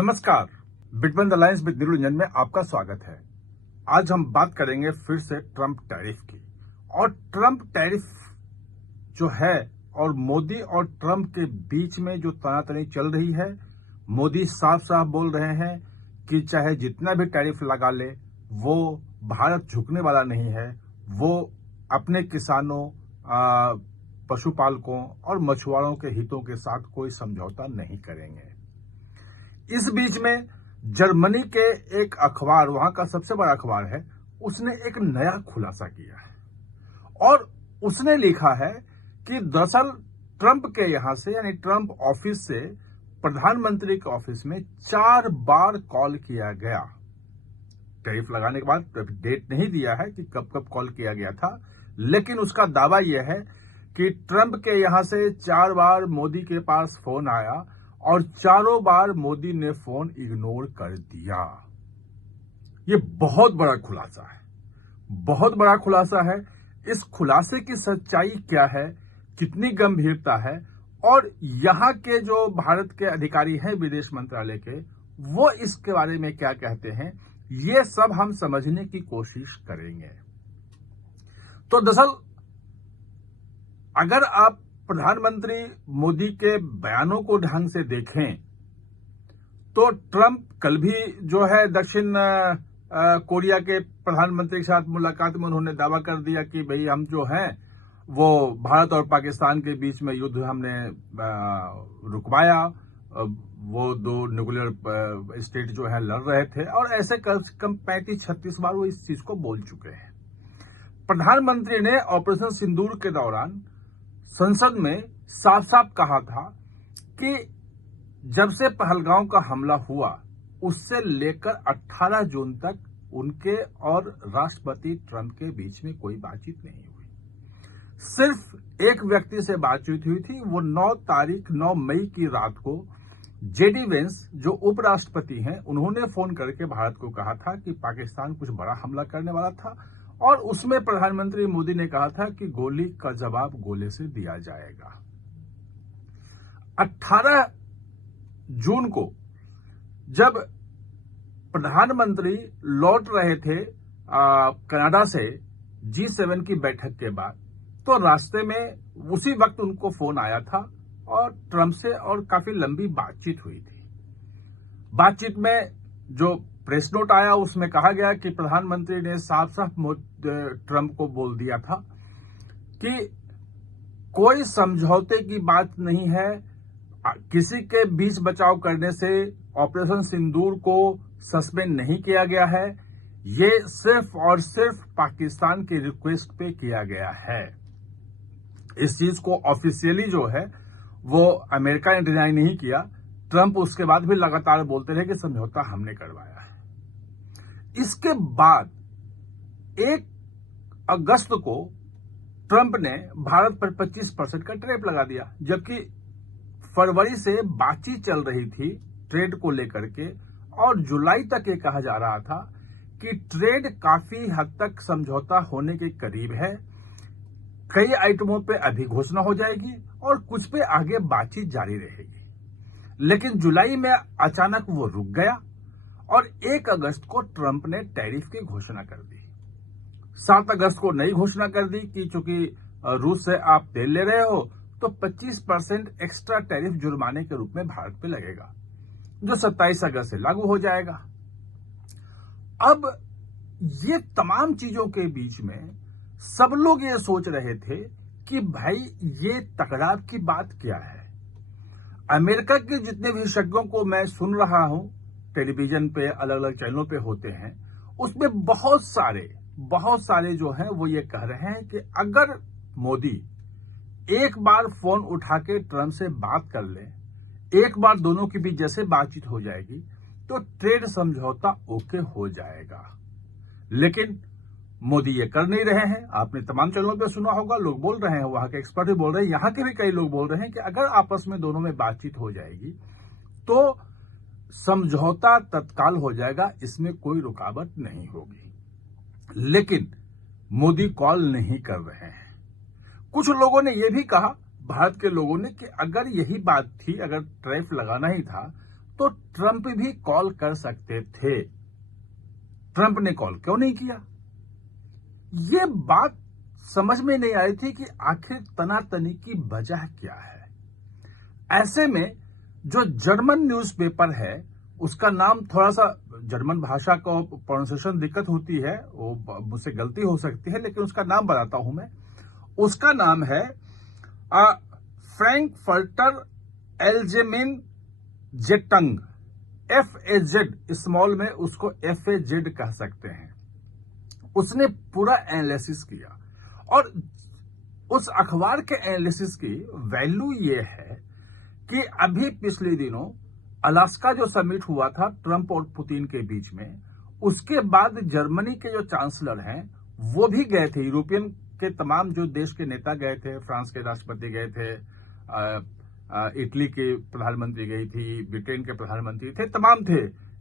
नमस्कार, between the lines with Neeru में आपका स्वागत है। आज हम बात करेंगे फिर से ट्रंप टैरिफ की। और ट्रंप टैरिफ जो है और मोदी और ट्रंप के बीच में जो तनातनी चल रही है, मोदी साफ साफ बोल रहे हैं कि चाहे जितना भी टैरिफ लगा ले, वो भारत झुकने वाला नहीं है। वो अपने किसानों, पशुपालकों और मछुआरों के हितों के साथ कोई समझौता नहीं करेंगे। इस बीच में जर्मनी के एक अखबार, वहां का सबसे बड़ा अखबार है, उसने एक नया खुलासा किया है और उसने लिखा है कि दरअसल ट्रंप के यहां से, यानी ट्रंप ऑफिस से प्रधानमंत्री के ऑफिस में 4 बार कॉल किया गया। टैरिफ लगाने के बाद डेट नहीं दिया है कि कब कब कॉल किया गया था, लेकिन उसका दावा यह है कि ट्रंप के यहां से 4 बार मोदी के पास फोन आया और चारों बार मोदी ने फोन इग्नोर कर दिया। ये बहुत बड़ा खुलासा है, बहुत बड़ा खुलासा है। इस खुलासे की सच्चाई क्या है, कितनी गंभीरता है, और यहां के जो भारत के अधिकारी हैं विदेश मंत्रालय के, वो इसके बारे में क्या कहते हैं, ये सब हम समझने की कोशिश करेंगे। तो दरअसल अगर आप प्रधानमंत्री मोदी के बयानों को ढंग से देखें तो ट्रंप कल भी जो है दक्षिण कोरिया के प्रधानमंत्री के साथ मुलाकात में उन्होंने दावा कर दिया कि भाई हम जो हैं वो भारत और पाकिस्तान के बीच में युद्ध हमने रुकवाया। वो 2 न्यूक्लियर स्टेट जो है लड़ रहे थे और ऐसे कम 35-36 बार वो इस चीज को बोल चुके हैं। प्रधानमंत्री ने ऑपरेशन सिंदूर के दौरान संसद में साफ साफ कहा था कि जब से पहलगांव का हमला हुआ उससे लेकर 18 जून तक उनके और राष्ट्रपति ट्रंप के बीच में कोई बातचीत नहीं हुई। सिर्फ एक व्यक्ति से बातचीत हुई थी, वो 9 मई की रात को जेडी वेंस जो उपराष्ट्रपति हैं, उन्होंने फोन करके भारत को कहा था कि पाकिस्तान कुछ बड़ा हमला करने वाला था और उसमें प्रधानमंत्री मोदी ने कहा था कि गोली का जवाब गोले से दिया जाएगा। 18 जून को जब प्रधानमंत्री लौट रहे थे कनाडा से G7 की बैठक के बाद, तो रास्ते में उसी वक्त उनको फोन आया था और ट्रंप से और काफी लंबी बातचीत हुई थी। बातचीत में जो प्रेस नोट आया उसमें कहा गया कि प्रधानमंत्री ने साफ साफ ट्रंप को बोल दिया था कि कोई समझौते की बात नहीं है, किसी के बीच बचाव करने से ऑपरेशन सिंदूर को सस्पेंड नहीं किया गया है, ये सिर्फ और सिर्फ पाकिस्तान की रिक्वेस्ट पे किया गया है। इस चीज को ऑफिशियली जो है वो अमेरिका ने डिनाई नहीं किया। ट्रंप उसके बाद भी लगातार बोलते रहे कि समझौता हमने करवाया है। इसके बाद 1 अगस्त को ट्रंप ने भारत पर 25% का टैरिफ लगा दिया, जबकि फरवरी से बातचीत चल रही थी ट्रेड को लेकर के और जुलाई तक ये कहा जा रहा था कि ट्रेड काफी हद तक समझौता होने के करीब है। कई आइटमों पे अभी घोषणा हो जाएगी और कुछ पे आगे बातचीत जारी रहेगी। लेकिन जुलाई में अचानक वो रुक गया और 1 अगस्त को ट्रंप ने टैरिफ की घोषणा कर दी। 7 अगस्त को नई घोषणा कर दी कि चूंकि रूस से आप तेल ले रहे हो तो 25% एक्स्ट्रा टैरिफ जुर्माने के रूप में भारत पे लगेगा, जो 27 अगस्त से लागू हो जाएगा। अब ये तमाम चीजों के बीच में सब लोग ये सोच रहे थे कि भाई ये तकरार की बात क्या है। अमेरिका के जितने विशेषज्ञों को मैं सुन रहा हूं, टेलीविजन पे अलग अलग चैनलों पे होते हैं, उसमें बहुत सारे जो हैं वो ये कह रहे हैं कि अगर मोदी एक बार फोन उठा के ट्रंप से बात कर ले, एक बार दोनों के बीच जैसे बातचीत हो जाएगी तो ट्रेड समझौता ओके हो जाएगा। लेकिन मोदी ये कर नहीं रहे हैं। आपने तमाम चैनलों पे सुना होगा, लोग बोल रहे हैं, वहां के एक्सपर्ट भी बोल रहे हैं, यहां के भी कई लोग बोल रहे हैं कि अगर आपस में दोनों में बातचीत हो जाएगी तो समझौता तत्काल हो जाएगा, इसमें कोई रुकावट नहीं होगी। लेकिन मोदी कॉल नहीं कर रहे हैं। कुछ लोगों ने यह भी कहा, भारत के लोगों ने, कि अगर यही बात थी, अगर टैरिफ लगाना ही था तो ट्रंप भी कॉल कर सकते थे। ट्रंप ने कॉल क्यों नहीं किया? ये बात समझ में नहीं आई थी कि आखिर तनातनी की वजह क्या है। ऐसे में जो जर्मन न्यूज़पेपर है, उसका नाम थोड़ा सा जर्मन भाषा को प्रोनाउंसिएशन दिक्कत होती है, वो मुझसे गलती हो सकती है, लेकिन उसका नाम बताता हूं मैं। उसका नाम है फ्रैंकफर्टर एलजेमेन जेटंग, FAZ, स्मॉल में उसको FAZ कह सकते हैं। उसने पूरा एनालिसिस किया और उस अखबार के एनालिसिस की वैल्यू ये है कि अभी पिछले दिनों अलास्का जो समिट हुआ था ट्रंप और पुतिन के बीच में, उसके बाद जर्मनी के जो चांसलर हैं वो भी गए थे। यूरोपियन के तमाम जो देश के नेता गए थे, फ्रांस के राष्ट्रपति गए थे, इटली के प्रधानमंत्री गई थी, ब्रिटेन के प्रधानमंत्री थे, तमाम थे।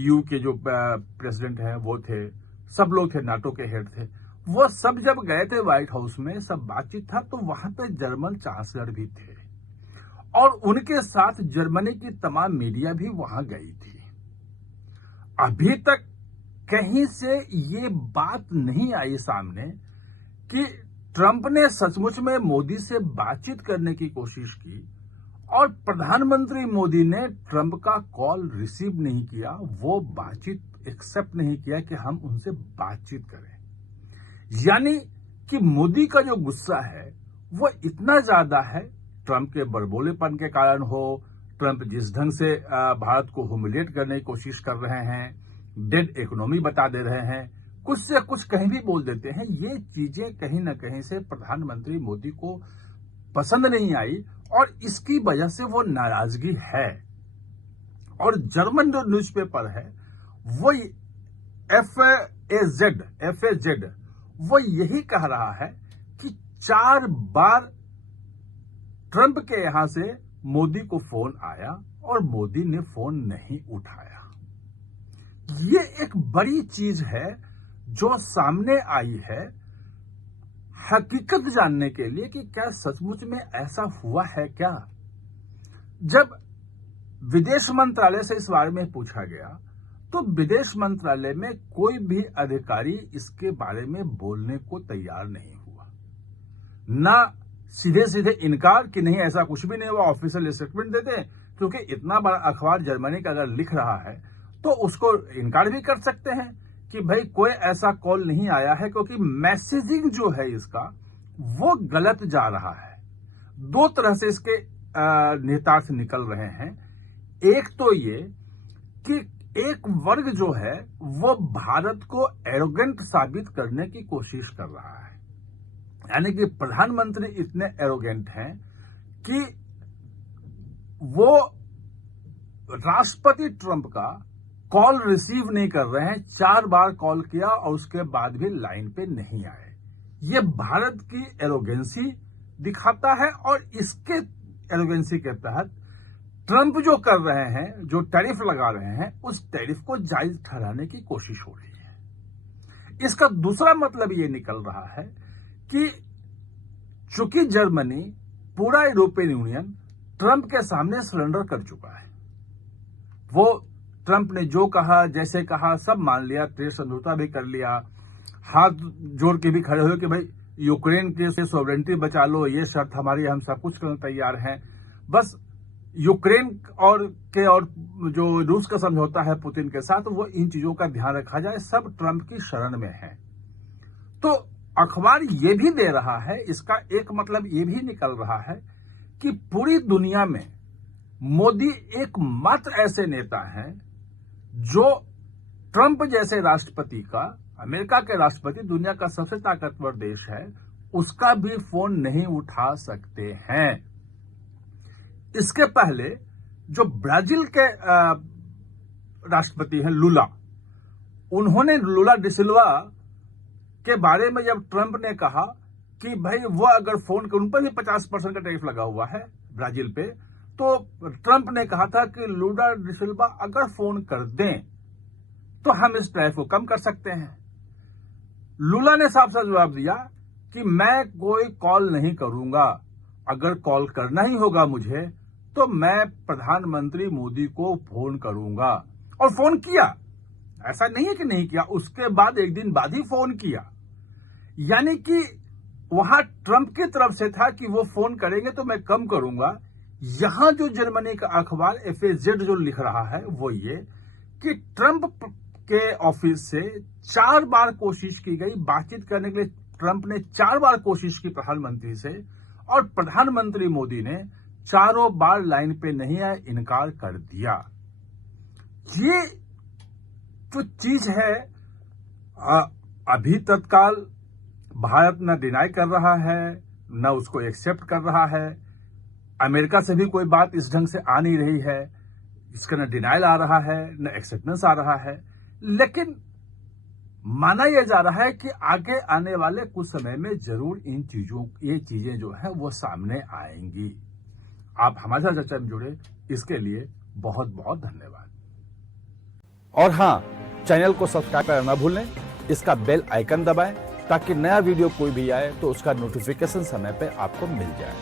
EU के जो प्रेसिडेंट हैं वो थे, सब लोग थे, नाटो के हेड थे। वो सब जब गए थे व्हाइट हाउस में, सब बातचीत था, तो वहां पे जर्मन चांसलर भी थे और उनके साथ जर्मनी की तमाम मीडिया भी वहां गई थी। अभी तक कहीं से ये बात नहीं आई सामने कि ट्रंप ने सचमुच में मोदी से बातचीत करने की कोशिश की और प्रधानमंत्री मोदी ने ट्रंप का कॉल रिसीव नहीं किया, वो बातचीत एक्सेप्ट नहीं किया कि हम उनसे बातचीत करें। यानी कि मोदी का जो गुस्सा है वो इतना ज्यादा है, ट्रंप के बड़बोलेपन के कारण हो, ट्रंप जिस ढंग से भारत को ह्यूमिलिएट करने की कोशिश कर रहे हैं, डेड इकोनॉमी बता दे रहे हैं, कुछ से कुछ कहीं भी बोल देते हैं, ये चीजें कहीं ना कहीं से प्रधानमंत्री मोदी को पसंद नहीं आई और इसकी वजह से वो नाराजगी है। और जर्मन जो न्यूज़पेपर है वो FAZ वो यही कह रहा है कि 4 बार ट्रंप के यहां से मोदी को फोन आया और मोदी ने फोन नहीं उठाया। ये एक बड़ी चीज है जो सामने आई है हकीकत जानने के लिए कि क्या सचमुच में ऐसा हुआ है क्या। जब विदेश मंत्रालय से इस बारे में पूछा गया तो विदेश मंत्रालय में कोई भी अधिकारी इसके बारे में बोलने को तैयार नहीं हुआ, ना सीधे सीधे इनकार कि नहीं ऐसा कुछ भी नहीं हुआ, ऑफिशियल स्टेटमेंट देते हैं, क्योंकि इतना बड़ा अखबार जर्मनी का अगर लिख रहा है तो उसको इनकार भी कर सकते हैं कि भाई कोई ऐसा कॉल नहीं आया है, क्योंकि मैसेजिंग जो है इसका वो गलत जा रहा है। 2 तरह से इसके निहितार्थ निकल रहे हैं। एक तो ये कि एक वर्ग जो है वो भारत को एरोगेंट साबित करने की कोशिश कर रहा है, यानी कि प्रधानमंत्री इतने एरोगेंट हैं कि वो राष्ट्रपति ट्रंप का कॉल रिसीव नहीं कर रहे हैं। 4 बार कॉल किया और उसके बाद भी लाइन पे नहीं आए। ये भारत की एरोगेंसी दिखाता है और इसके एरोगेंसी के तहत ट्रंप जो कर रहे हैं, जो टैरिफ लगा रहे हैं, उस टैरिफ को जायज ठहराने की कोशिश हो रही है। इसका दूसरा मतलब ये निकल रहा है कि चूंकि जर्मनी, पूरा यूरोपियन यूनियन ट्रंप के सामने सरेंडर कर चुका है, वो ट्रंप ने जो कहा, जैसे कहा, सब मान लिया, ट्रेड समझौता भी कर लिया, हाथ जोड़ के भी खड़े हुए कि भाई यूक्रेन के सॉवरेनिटी बचा लो, ये शर्त हमारी, हम सब कुछ करने तैयार हैं। बस यूक्रेन और जो रूस का समझौता है पुतिन के साथ, वो इन चीजों का ध्यान रखा जाए, सब ट्रंप की शरण में है। तो अखबार ये भी दे रहा है, इसका एक मतलब ये भी निकल रहा है कि पूरी दुनिया में मोदी एकमात्र ऐसे नेता हैं जो ट्रंप जैसे राष्ट्रपति का, अमेरिका के राष्ट्रपति, दुनिया का सबसे ताकतवर देश है, उसका भी फोन नहीं उठा सकते हैं। इसके पहले जो ब्राजील के राष्ट्रपति हैं लुला, उन्होंने लुला डिसिल्वा के बारे में जब ट्रंप ने कहा कि भाई वो अगर फोन कर, उन पर भी 50% का टैरिफ लगा हुआ है ब्राजील पे, तो ट्रंप ने कहा था कि लुला डिसिल्वा अगर फोन कर दें तो हम इस टैरिफ को कम कर सकते हैं। लुला ने साफ साफ जवाब दिया कि मैं कोई कॉल नहीं करूंगा, अगर कॉल करना ही होगा मुझे तो मैं प्रधानमंत्री मोदी को फोन करूंगा। और फोन किया, ऐसा नहीं है कि नहीं किया, उसके बाद एक दिन बाद ही फोन किया। यानी कि वहां ट्रंप की तरफ से था कि वो फोन करेंगे तो मैं कम करूंगा। यहां जो जर्मनी का अखबार FAZ जो लिख रहा है वो ये कि ट्रंप के ऑफिस से 4 बार कोशिश की गई बातचीत करने के लिए। ट्रंप ने 4 बार कोशिश की प्रधानमंत्री से, और प्रधानमंत्री मोदी ने चारों बार लाइन पे नहीं आए, इनकार कर दिया। ये जो चीज है अभी तत्काल भारत न डिनाई कर रहा है, न उसको एक्सेप्ट कर रहा है। अमेरिका से भी कोई बात इस ढंग से आ नहीं रही है, इसका न डिनाइल आ रहा है न एक्सेप्टेंस आ रहा है। लेकिन माना यह जा रहा है कि आगे आने वाले कुछ समय में जरूर ये चीजें जो है वो सामने आएंगी। आप हमारे साथ चर्चा में जुड़े, इसके लिए बहुत बहुत धन्यवाद। और हाँ, चैनल को सब्सक्राइब करना ना भूलें, इसका बेल आइकन दबाएं ताकि नया वीडियो कोई भी आए तो उसका नोटिफिकेशन समय पे आपको मिल जाए।